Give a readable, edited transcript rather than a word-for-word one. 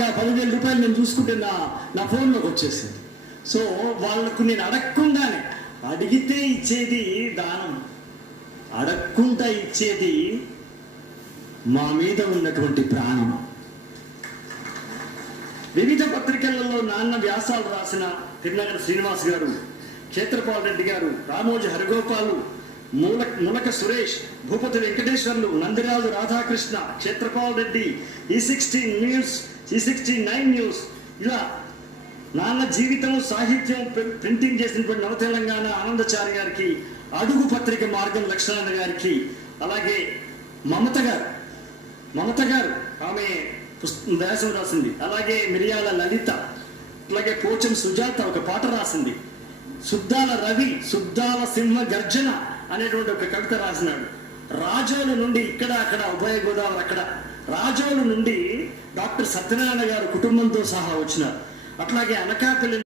10,000 రూపాయలు నేను చూసుకుంటే నా ఫోన్లోకి వచ్చేసింది. సో వాళ్ళకు నేను అడగకుండానే, అడిగితే ఇచ్చేది దానం, అడగకుండా ఇచ్చేది మా మీద ఉన్నటువంటి ప్రాణం. వివిధ పత్రికలలో నాన్న వ్యాసాలు రాసిన తిరునగర శ్రీనివాస్ గారు, క్షేత్రపాల్ రెడ్డి గారు, రామోజీ హరిగోపాలు, ములక సురేష్, భూపతి వెంకటేశ్వర్లు, నందిరాజు రాధాకృష్ణ, క్షేత్రపాల్ రెడ్డి, ఈ69 న్యూస్, ఇలా నాన్న జీవితం సాహిత్యం ప్రింటింగ్ చేసినటువంటి నవ తెలంగాణ ఆనందచారి గారికి, అడుగు పత్రిక మార్గం లక్ష్మణ గారికి, అలాగే మమత గారు ఆమె వ్యాసం రాసింది, అలాగే మిరియాల లలిత, అలాగే పోచం సుజాత ఒక పాట రాసింది, సుద్దాల రవి సుద్దాల సింహ గర్జన అనేటువంటి ఒక కవిత రాసినాడు. రాజోలు నుండి ఇక్కడ అక్కడ ఉభయ గోదావరి అక్కడ రాజోలు నుండి డాక్టర్ సత్యనారాయణ గారు కుటుంబంతో సహా వచ్చినారు. అట్లాగే అనకాపల్లి